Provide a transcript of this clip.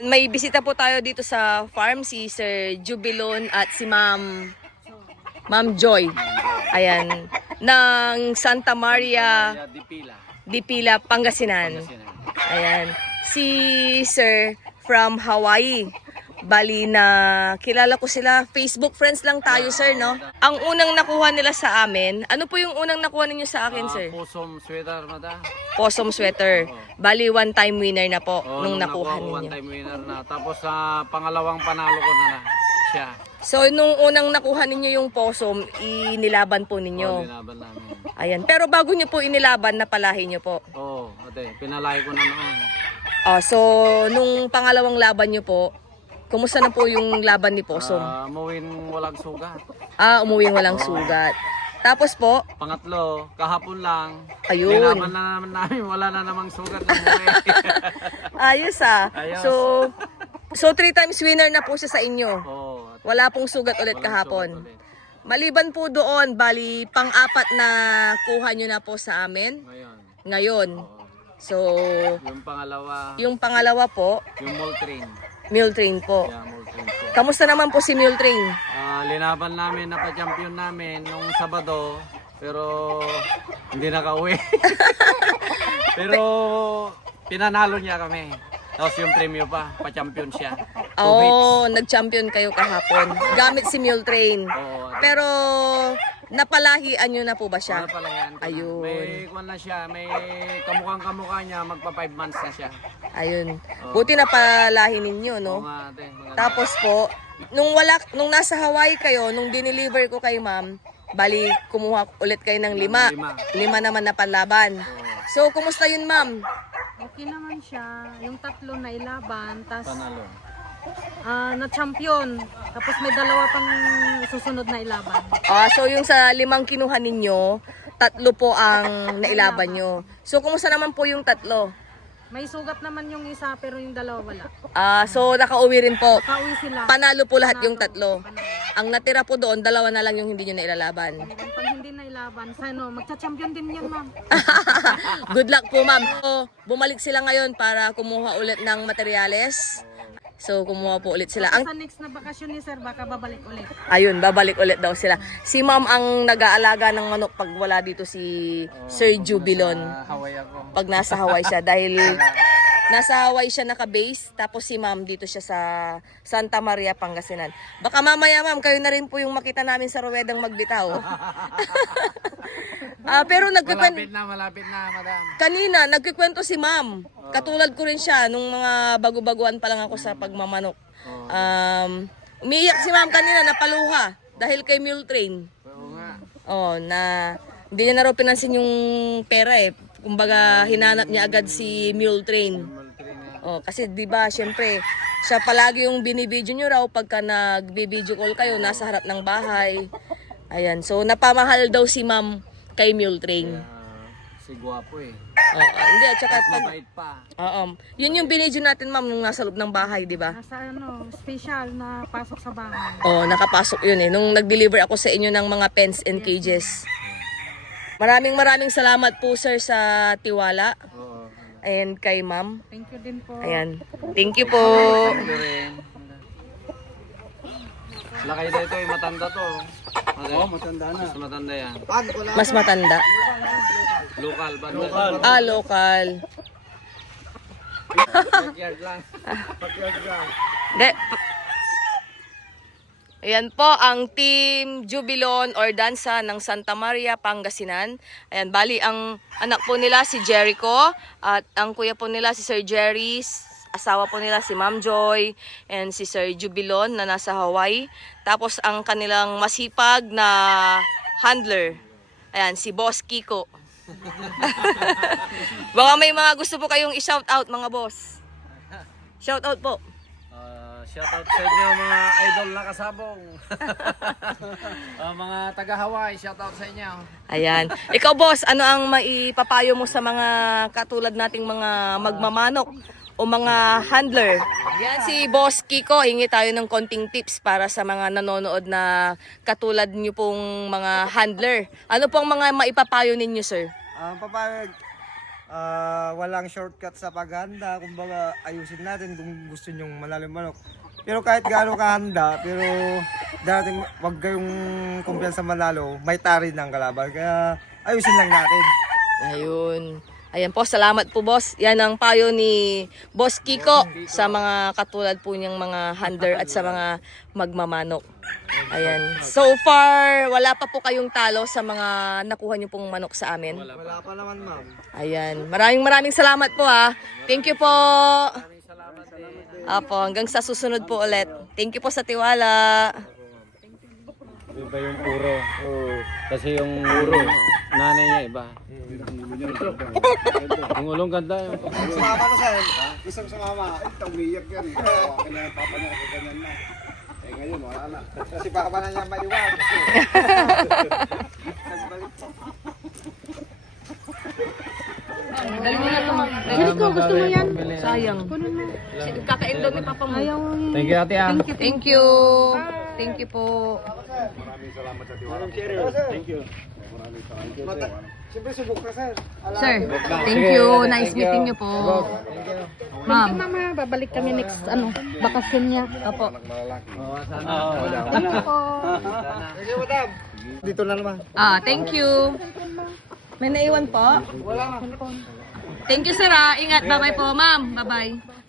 May bisita po tayo dito sa farm, si Sir Jubilon at si Ma'am Ma'am Joy. Ayan, ng Santa Maria Kaya di pila. di Pila, Pangasinan. Ayan. Si Sir from Hawaii. Bali na kilala ko sila. Facebook friends lang tayo, sir, no? Ang unang nakuha nila sa amin, ano po yung unang nakuha ninyo sa akin, Ah, sir? Posom sweater mata. Possum sweater. Bali, one time winner na po Oh, nung nakuha ko, one ninyo. time winner na. Tapos sa pangalawang panalo ko na na siya. So, nung unang nakuha ninyo yung possum, inilaban po Oh, ninyo. linaban namin. Ayan. Pero bago nyo po inilaban, napalahi nyo po. Oo, oh, ate, pinalay ko na noon. Ah, so, nung pangalawang laban nyo po, kumusta na po yung laban ni Possum? Ah, mawin walang sugat. Ah, umuwing walang sugat. Tapos po, Pangatlo, kahapon lang. Ayun. Nilaban na naman namin, wala na namang sugat na muwi. ayos ah. Ayos. So, so three times winner na po siya sa inyo. Oo, Wala pong sugat ulit walang kahapon. sugat ulit. Maliban po doon, bali pang-apat na kuha nyo na po sa amin Ngayon, ngayon. oo. So, Yung pangalawa, yung pangalawa po, yung mall train. Mule train po. Mall train po. Kamusta naman po si mule train? Ah, linaban namin, napa-champion namin nung Sabado, pero hindi nakauwi. pero pinanalo niya kami. Tapos yung premyo pa, pa-champion siya. Two. Oo, nag-champion kayo kahapon. Gamit si mule train. Oo. Pero, napalahian nyo na po ba siya? Ano pala yan? ko na. Ayun. May kwan na siya, may kamukhang kamukha niya, magpa 5 months na siya. Ayun. Buti na palahi ninyo, no? Oo nga ate. maganda. Tapos po, nung wala, nung nasa Hawaii kayo, nung dineliver ko kay ma'am, bali, kumuha ulit kayo ng lima. Lima. Lima naman na panlaban. So, kumusta yun, ma'am? Okay naman siya. Yung tatlo na ilaban, tas panalo. Ah, na champion. Tapos may dalawa pang susunod na ilaban. Ah, so, yung sa limang kinuha ninyo, tatlo po ang nailaban nyo. So, kumusta naman po yung tatlo? May sugat naman yung isa pero yung dalawa wala. Ah, so, nakauwi rin po. Kauwi sila. Panalo po lahat yung tatlo. Panalo. Ang natira po doon, dalawa na lang yung hindi nyo nailalaban. Pag hindi na ilaban, sa ano, magcha-champion din yan ma'am. Good luck po, ma'am. So, bumalik sila ngayon para kumuha ulit ng materyales. So, kumuha po ulit sila. Ang Sa next na bakasyon ni sir, baka babalik ulit. Ayun, babalik ulit daw sila. Si ma'am ang nag-aalaga ng manok pag wala dito si Sir Jubilon. Sa Hawaii ako. Pag nasa Hawaii siya. Dahil nasa Hawaii siya nakabase. Tapos si ma'am dito siya sa Santa Maria, Pangasinan. Baka mamaya ma'am, kayo na rin po yung makita namin sa Ruedang magbitaw. Ah, pero nagkikwento... Malapit na, malapit na, madam. Kanina, nagkikwento si ma'am. Katulad ko rin siya nung mga bago-baguan pa lang ako sa pagmamanok. Um, umiiyak si ma'am kanina, napaluha. Dahil kay Mule Train. Oo nga. Oh, na hindi niya na raw pinansin yung pera eh. Kumbaga, hinanap niya agad si Mule Train. Oh, kasi 'di ba, syempre, siya palagi yung binibidyo niyo raw pagka nagbi-video call kayo nasa harap ng bahay. Ayan, so napamahal daw si ma'am kay Mule Train. Ah, si Guapo eh. Oo, hindi at saka pag Mabait pa. Oo. Yun yung binidyo natin, ma'am, nung nasa loob ng bahay, di ba? Nasa ano, special na pasok sa bahay. Oo, nakapasok yun eh. Nung nag-deliver ako sa inyo ng mga pens and cages. Maraming maraming salamat po, sir, sa tiwala. And kay ma'am. Thank you din po. Ayan. Thank you po. Thank you rin. Lakay na ito eh, matanda to. Oo, matanda na. Mas matanda yan. Mas matanda. Local ba? Local. Ah, local. Backyard lang. De. Ayan po ang Team Jubilon or Dansa ng Santa Maria, Pangasinan. Ayan, bali ang anak po nila si Jericho at ang kuya po nila si Sir Jerry, asawa po nila si Ma'am Joy and si Sir Jubilon na nasa Hawaii. Tapos ang kanilang masipag na handler, ayan, si Boss Kiko. Baka may mga gusto po kayong i-shout out mga boss. Shout out po. Uh, shoutout sa inyo mga idol na kasabong. Ah, mga taga Hawaii, shoutout sa inyo. Ayan. Ikaw boss, ano ang maipapayo mo sa mga katulad nating mga magmamanok o mga handler? Yan si Boss Kiko, hingi tayo ng konting tips para sa mga nanonood na katulad niyo pong mga handler. Ano pong mga maipapayo ninyo, sir? Ang papayag, Ah, walang shortcut sa paghanda. Kumbaga, ayusin natin kung gusto nyong malalim manok. Pero kahit gaano kahanda, pero dating wag kayong kumpiyansa malalo, may tari ng kalaban. Kaya ayusin lang natin. Ayun. Ayan po, salamat po boss. Yan ang payo ni Boss Kiko sa mga katulad po niyang mga hunter at sa mga magmamanok. Ayan. So far, wala pa po kayong talo sa mga nakuha niyo pong manok sa amin. Wala pa naman, ma'am. Ayan. Maraming maraming salamat po ha. Thank you po. Apo, hanggang sa susunod po ulit. Thank you po sa tiwala. Iba yung puro. Kasi yung puro, nanay niya iba. Yung ulong ganda yung Sumama na sir. Gusto sumama. Ito, umiyak yan. Akin na papa niya ako ganyan na. Eh ngayon, wala na. Kasi papa na niya maiwan. Dali mo na ito. Jericho, gusto mo yan? Sayang. Kakain daw ni Papa mo. Thank you ate ah. Thank you. Thank you po. Siyempre subok ka sir. Sir, thank you. Nice meeting you po. Ma'am. Mama, babalik kami next ano, bakasyon niya. Opo. Dito na naman. Ah, thank you. May naiwan po? Wala na. Thank you, sir. ah. Ingat. Bye-bye po, ma'am. Bye-bye.